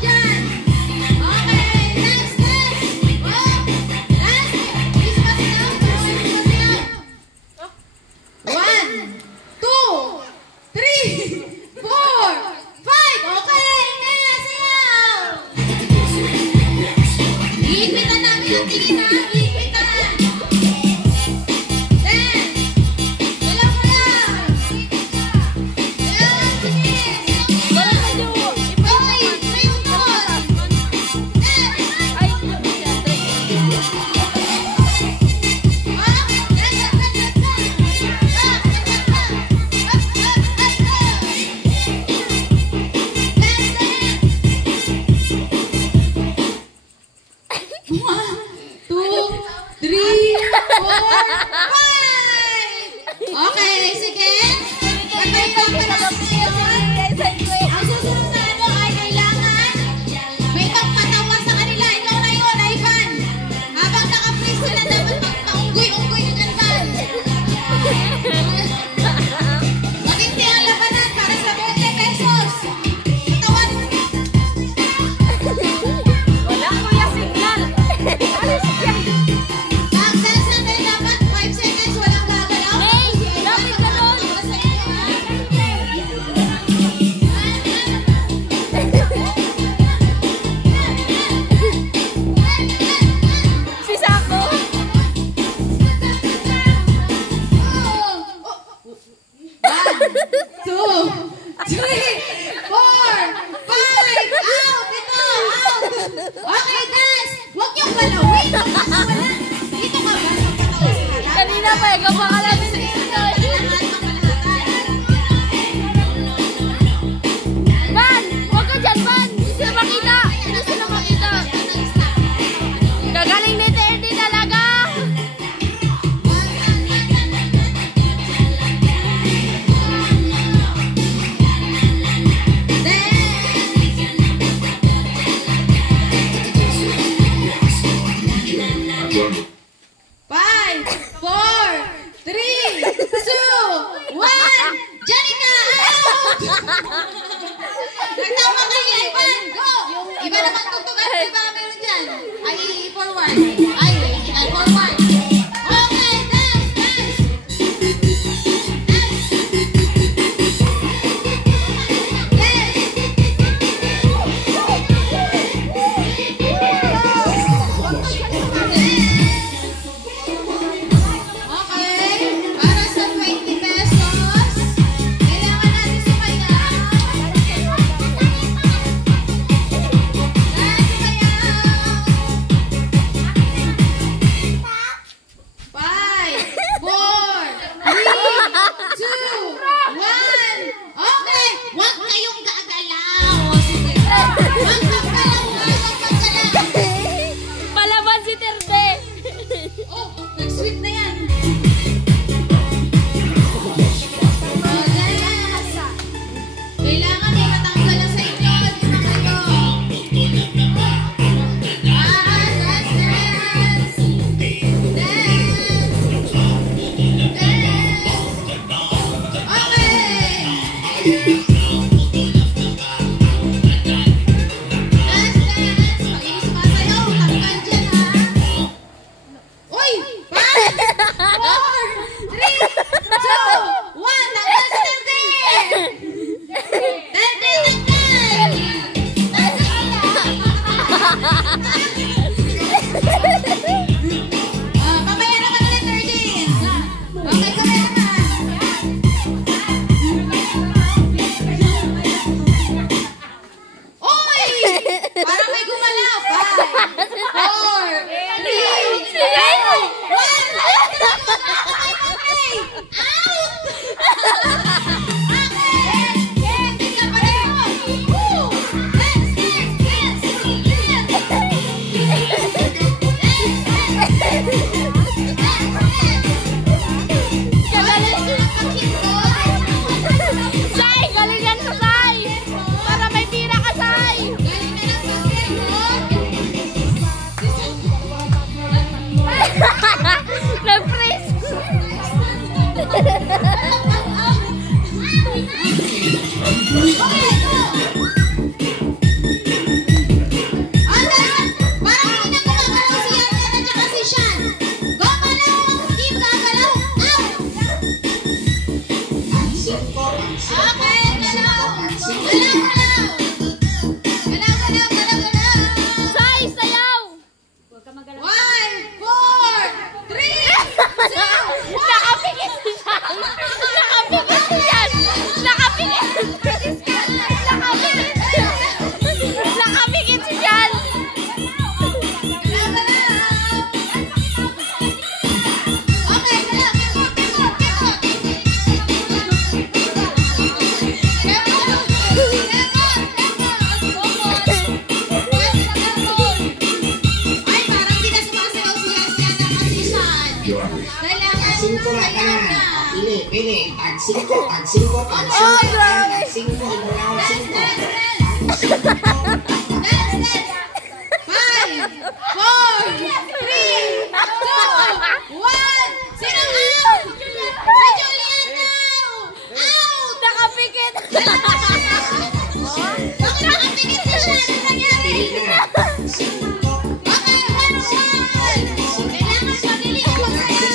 dyan. Okay, next. Oh, last. Christmas now. One, two, three, four, five. Okay, kaya siyaw. Iipitan namin ang tingin ha. Iipitan. 10. Dalaw mo lang. Dalaw, sige. Okay, 3 more. 1, 2, 3, 4, 5. Okay, sige. Pagpapang pa lang kayo. Ang susunod na ano ay kailangan may pagpatawa sa kanila. Ikaw na yun, Ivan. Habang naka-freeze sila, dapat magpaunggoy-unggoy yung ganban. Matindi ang labanan para sa 20 pesos. Patawan. Wala kuya signal. Alis yan. Access natin dapat 5 seconds, walang gagalaw. Hey, Si Ivan, lapit ka doon. nakakatawa sa inyo, ha? Si Sako. 1, 2, 3, 4, 5. Out! Ito! Out! Okay, guys! Huwag niyong galawin! Wala! Dito ka ba? Magpatawa sa harap? Kanina pa, ikaw pa kalamin si Inoy. Van! Huwag ka dyan, Van! Hindi sila makita! Hindi sila makita! Gagaling ni Terdy talaga! Five, 4, 3, 2, 1. Janica, out! Nagtama kayo, Ivan! Go! Iba naman tugtugan. Di ba meron dyan? Ay, forward. Ay, forward. Okay, dance, dance. Okay, para sa 20 pesos, kailangan natin sumayaw. Five, 4, 3, 2, 1. Okay, huwag kayong gagalaw. Sige. Huwag kang gagalaw. Palaban si Terdy! Oh, nag-sweep na yan. Oh, dance. Kailangan may matanggalan sa inyo. Di ba kayo? Dance, dance. Dance. Okay. Dance, dance. Pag hindi sumasayaw, tanggal dyan, ha? Uy! 5, 4, 3, 2, 1. Tanggal si Terdy! Terdy, tanggal! Mamaya naman ulit, Terdy. Okay, mamaya naman. Uy! Parang may gumalaw. 5, 4, 3, 2, 1. Out! Okay! Tingnan pa rin. Woo! Dance, dance, dance, Sai! Galingan sa Sai! Para may tira ka, Sai! Nag-freeze! Oh, grabe. Five, four, three, two, one. Sino out? Si Julian daw. Out. Nakapikit. Bakit nakapikit na siya? Ano nangyari? Okay, 1-1. Kailangan pagiliin ko sa'yo.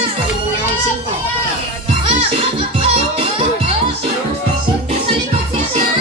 Sa likod siya.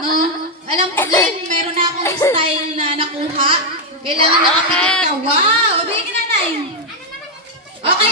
No? Alam ko din, meron na akong style na nakuha. Kailangan nakapikit ka. Wow!